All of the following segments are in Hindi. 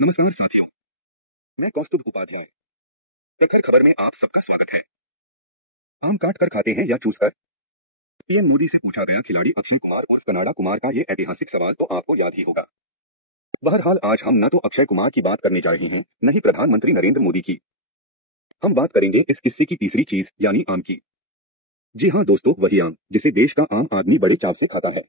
नमस्कार साथियों, मैं कौस्तुभ उपाध्याय। प्रखर खबर में आप सबका स्वागत है। आम काट कर खाते हैं या चूस कर? पीएम मोदी से पूछा गया खिलाड़ी अक्षय कुमार उर्फ कनाडा कुमार का ये ऐतिहासिक सवाल तो आपको याद ही होगा। बहरहाल आज हम न तो अक्षय कुमार की बात करने जा रहे हैं, न ही प्रधानमंत्री नरेंद्र मोदी की। हम बात करेंगे इस किस्से की तीसरी चीज यानी आम की। जी हाँ दोस्तों, वही आम जिसे देश का आम आदमी बड़े चाव से खाता है।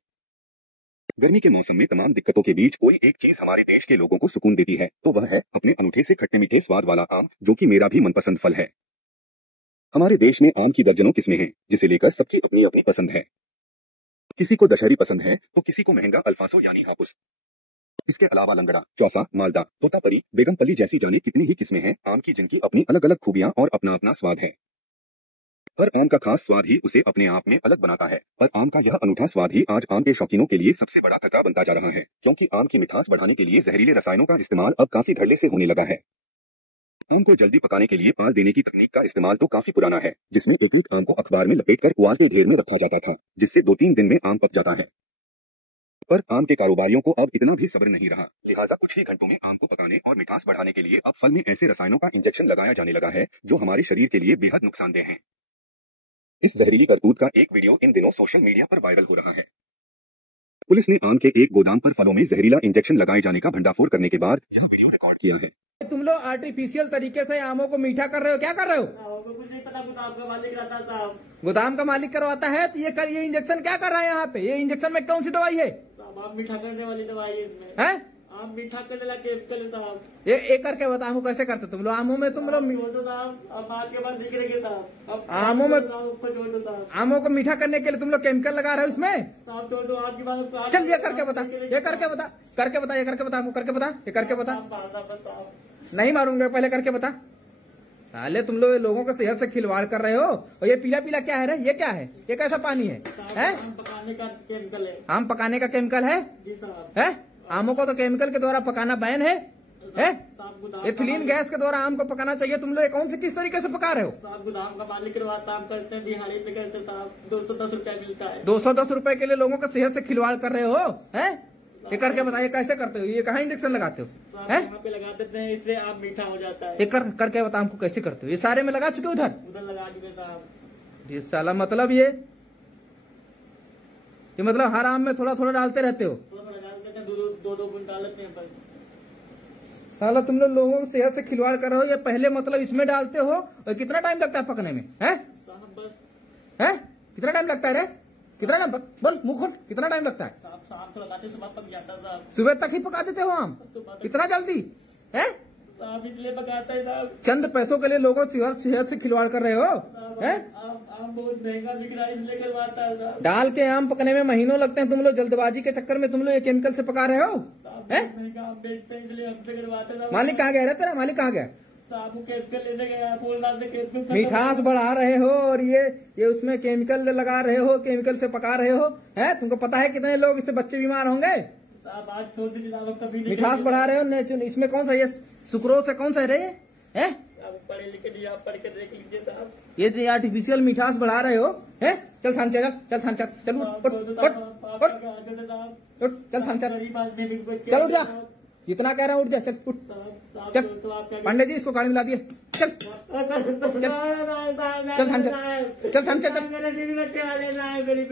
गर्मी के मौसम में तमाम दिक्कतों के बीच कोई एक चीज हमारे देश के लोगों को सुकून देती है, तो वह है अपने अनूठे से खट्टे मीठे स्वाद वाला आम, जो कि मेरा भी मनपसंद फल है। हमारे देश में आम की दर्जनों किस्में हैं, जिसे लेकर सबकी अपनी अपनी पसंद है। किसी को दशहरी पसंद है तो किसी को महंगा अल्फांसो यानी हापुस। इसके अलावा लंगड़ा, चौसा, मालदा, तोतापरी, बेगमपल्ली जैसी जाने कितनी ही किस्में हैं आम की, जिनकी अपनी अलग अलग खूबियां और अपना अपना स्वाद है। हर आम का खास स्वाद ही उसे अपने आप में अलग बनाता है, पर आम का यह अनूठा स्वाद ही आज आम के शौकीनों के लिए सबसे बड़ा खतरा बनता जा रहा है, क्योंकि आम की मिठास बढ़ाने के लिए जहरीले रसायनों का इस्तेमाल अब काफी धड़ल्ले से होने लगा है। आम को जल्दी पकाने के लिए पाल देने की तकनीक का इस्तेमाल तो काफी पुराना है, जिसमें एक एक आम को अखबार में लपेटकर पुआल के ढेर में रखा जाता था, जिससे 2-3 दिन में आम पक जाता है। पर आम के कारोबारियों को अब इतना भी सब्र नहीं रहा, लिहाजा कुछ ही घंटों में आम को पकाने और मिठास बढ़ाने के लिए अब फल में ऐसे रसायनों का इंजेक्शन लगाया जाने लगा है, जो हमारे शरीर के लिए बेहद नुकसानदेह है। इस जहरीली करतूत का एक वीडियो इन दिनों सोशल मीडिया पर वायरल हो रहा है। पुलिस ने आम के एक गोदाम पर फलों में जहरीला इंजेक्शन लगाए जाने का भंडाफोड़ करने के बाद यह वीडियो रिकॉर्ड किया है। तुम लोग आर्टिफिशियल तरीके से आमों को मीठा कर रहे हो, क्या कर रहे हो? कुछ नहीं पता, गोदाम का मालिक रहता साहब। गोदाम का मालिक करवाता है तो ये इंजेक्शन क्या कर रहा है यहाँ पे? ये इंजेक्शन में कौन सी दवाई है? आम मीठा करने वाली दवाई है इसमें। हैं? आम मीठा करने वाला केमिकल है साहब। ये एक करके बताओ कैसे करते तुम लोग आमों में? तुम लोग अब आज के बाद निकलेंगे साहब। आमों में साहब आमों को मीठा करने के लिए तुम लोग केमिकल लगा रहे हो इसमें? छोड़ दो आज की बात। चल ये करके बता, ये करके बता, करके बता, ये करके बता, हमको करके बता, ये करके बता। नहीं मारूंगा, पहले करके बता। साले तुम लोग लोगों के सेहत से खिलवाड़ कर रहे हो। और ये पीला पीला क्या है रे? ये क्या है? ये कैसा पानी है? आम पकाने का केमिकल है। आम पकाने का केमिकल है? जी साहब। है? आमों को तो केमिकल के द्वारा पकाना बैन है? एथिलीन गैस के द्वारा आम को पकाना चाहिए। तुम लोग कौन से किस तरीके से पका रहे हो? साहब गोदाम का मालिक करवाता, हम करते हैं दिहाड़ी पे करते साहब। 210 रुपया मिलता है। 210 रुपए के लिए लोगों का सेहत से खिलवाड़ कर रहे हो? हैं? ये करके बताइए कैसे करते हो? ये कहाँ इंजेक्शन लगाते हो? हैं? यहाँ पे लगा देते हैं, इससे आम मीठा हो जाता है। ये करके बता हमको कैसे करते हो? ये सारे में लगा चुके हो उधर? उधर लगा दिए साहब। ये साला मतलब ये मतलब हर आम में थोड़ा थोड़ा डालते रहते हो? थोड़ा लगा देते हैं, दो बूंद डाल लेते हैं। साला तुम लोग लोगों की सेहत से खिलवाड़ कर रहे हो। ये पहले मतलब इसमें डालते हो और कितना टाइम लगता है पकने में? है? साहब बस है? कितना टाइम लगता है रे? कितना टाइम? बोल मुंह खोल, कितना टाइम लगता है? साहब शाम को लगाते, सुबह पक जाता साहब। सुबह तक ही पका देते हो आम? इतना जल्दी? है? साहब इसलिए पकाता है साहब। चंद पैसों के लिए लोगों की सेहत से खिलवाड़ कर रहे हो? है? आम बहुत महंगा बिक रहा है, इसलिए करवाता है साहब। डाल के आम पकने में महीनों लगते हैं। तुम लोग जल्दबाजी के चक्कर में तुम लोग ये केमिकल से पका रहे हो? है? महंगा आम बेचते हैं, इसलिए हमसे करवाते हैं। मालिक कहाँ गया? तेरा मालिक कहाँ गया? साहब वो केमिकल लेने गया, बोल रहा था केमिकल मिठास बढ़ा रहे हो और ये उसमें केमिकल लगा रहे हो, केमिकल से पका रहे हो। है? तुमको पता है कितने लोग इससे बच्चे बीमार होंगे? साहब आज छोड़ दीजिए साहब, कभी नहीं। मिठास बढ़ा रहे हो। इसमें कौन सा ये सुक्रोज से कौन सा है रे? है? पढ़े लिखे नहीं, आप पढ़ के देख लीजिए साहब। ये जो आर्टिफिशियल मिठास बढ़ा रहे हो? है? चल थान चल, चल थान चल, चल उठ उठ उठ उठ, चल थान चल, चल उठ जा। जितना कह रहा हूँ उठ जा, चल उठ, चल। पांडे जी इसको गाड़ी में ला दिए, चल चल थान चल, चल थान चल, चल।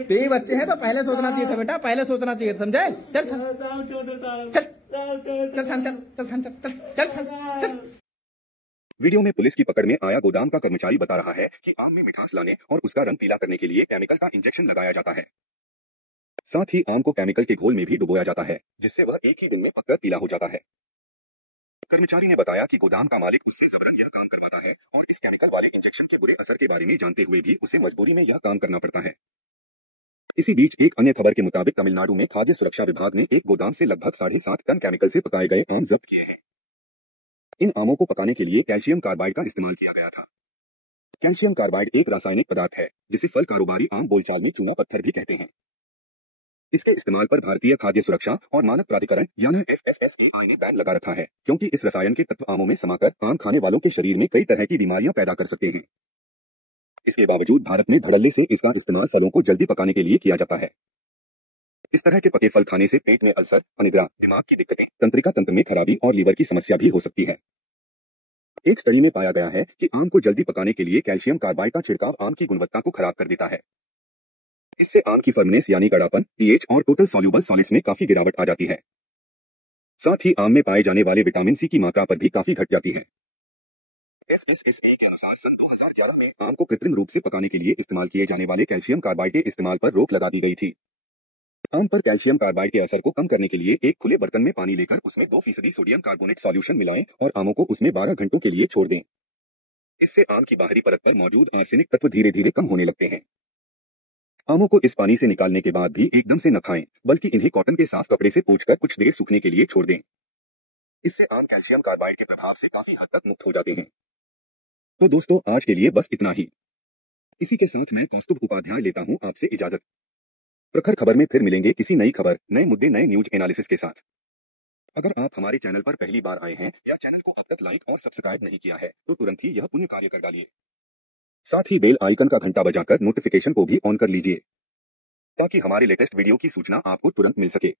तेरे बच्चे हैं तो पहले सोचना चाहिए था बेटा, पहले सोचना चाहिए था, समझे? चल चल चल थान चल, चल थान चल, चल थान चल। वीडियो में पुलिस की पकड़ में आया गोदाम का कर्मचारी बता रहा है कि आम में मिठास लाने और उसका रंग पीला करने के लिए केमिकल का इंजेक्शन लगाया जाता है। साथ ही आम को केमिकल के घोल में भी डुबोया जाता है, जिससे वह एक ही दिन में पककर पीला हो जाता है। कर्मचारी ने बताया कि गोदाम का मालिक उससे जबरन यह काम करवाता है और इस केमिकल वाले इंजेक्शन के बुरे असर के बारे में जानते हुए भी उसे मजबूरी में यह काम करना पड़ता है। इसी बीच एक अन्य खबर के मुताबिक तमिलनाडु में खाद्य सुरक्षा विभाग ने एक गोदाम से लगभग 7.5 टन केमिकल से पकाए गए आम जब्त किए हैं। इन आमों को पकाने के लिए कैल्शियम कार्बाइड का इस्तेमाल किया गया था। कैल्शियम कार्बाइड एक रासायनिक पदार्थ है, जिसे फल कारोबारी आम बोलचाल में चूना पत्थर भी कहते हैं। इसके इस्तेमाल पर भारतीय खाद्य सुरक्षा और मानक प्राधिकरण यानी FSSAI ने बैन लगा रखा है, क्योंकि इस रसायन के तत्व आमों में समाकर आम खाने वालों के शरीर में कई तरह की बीमारियां पैदा कर सकते हैं। इसके बावजूद भारत में धड़ल्ले से इसका इस्तेमाल फलों को जल्दी पकाने के लिए किया जाता है। इस तरह के पके फल खाने से पेट में अल्सर, अनिद्रा, दिमाग की दिक्कतें, तंत्रिका तंत्र में खराबी और लीवर की समस्या भी हो सकती है। एक स्टडी में पाया गया है कि आम को जल्दी पकाने के लिए कैल्शियम कार्बाइड का छिड़काव आम की गुणवत्ता को खराब कर देता है। इससे आम की फर्मनेस यानी कड़ापन, पीएच और टोटल सॉल्युबल सॉलिड्स में काफी गिरावट आ जाती है। साथ ही आम में पाए जाने वाले विटामिन सी की मात्रा पर भी काफी घट जाती है। FSSAI के अनुसार सन 2011 में आम को कृत्रिम रूप से पकाने के लिए इस्तेमाल किए जाने वाले कैल्शियम कार्बाइड के इस्तेमाल पर रोक लगा दी गई थी। आम पर कैल्शियम कार्बाइड के असर को कम करने के लिए एक खुले बर्तन में पानी लेकर उसमें 2% सोडियम कार्बोनेट सॉल्यूशन मिलाएं और आमों को उसमें 12 घंटों के लिए छोड़ दें। इससे आम की बाहरी परत पर मौजूद आर्सेनिक तत्व धीरे धीरे कम होने लगते हैं। आमों को इस पानी से निकालने के बाद भी एकदम से न खाएं, बल्कि इन्हें कॉटन के साफ कपड़े से पोंछकर कुछ देर सूखने के लिए छोड़ दें। इससे आम कैल्शियम कार्बाइड के प्रभाव से काफी हद तक मुक्त हो जाते हैं। तो दोस्तों, आज के लिए बस इतना ही। इसी के साथ मैं कौस्तुभ उपाध्याय लेता हूं आपसे इजाजत। प्रखर खबर में फिर मिलेंगे किसी नई खबर, नए मुद्दे, नए न्यूज एनालिसिस के साथ। अगर आप हमारे चैनल पर पहली बार आए हैं या चैनल को अब तक लाइक और सब्सक्राइब नहीं किया है तो तुरंत ही यह पुण्य कार्य कर डालिए। साथ ही बेल आइकन का घंटा बजाकर नोटिफिकेशन को भी ऑन कर लीजिए ताकि हमारे लेटेस्ट वीडियो की सूचना आपको तुरंत मिल सके।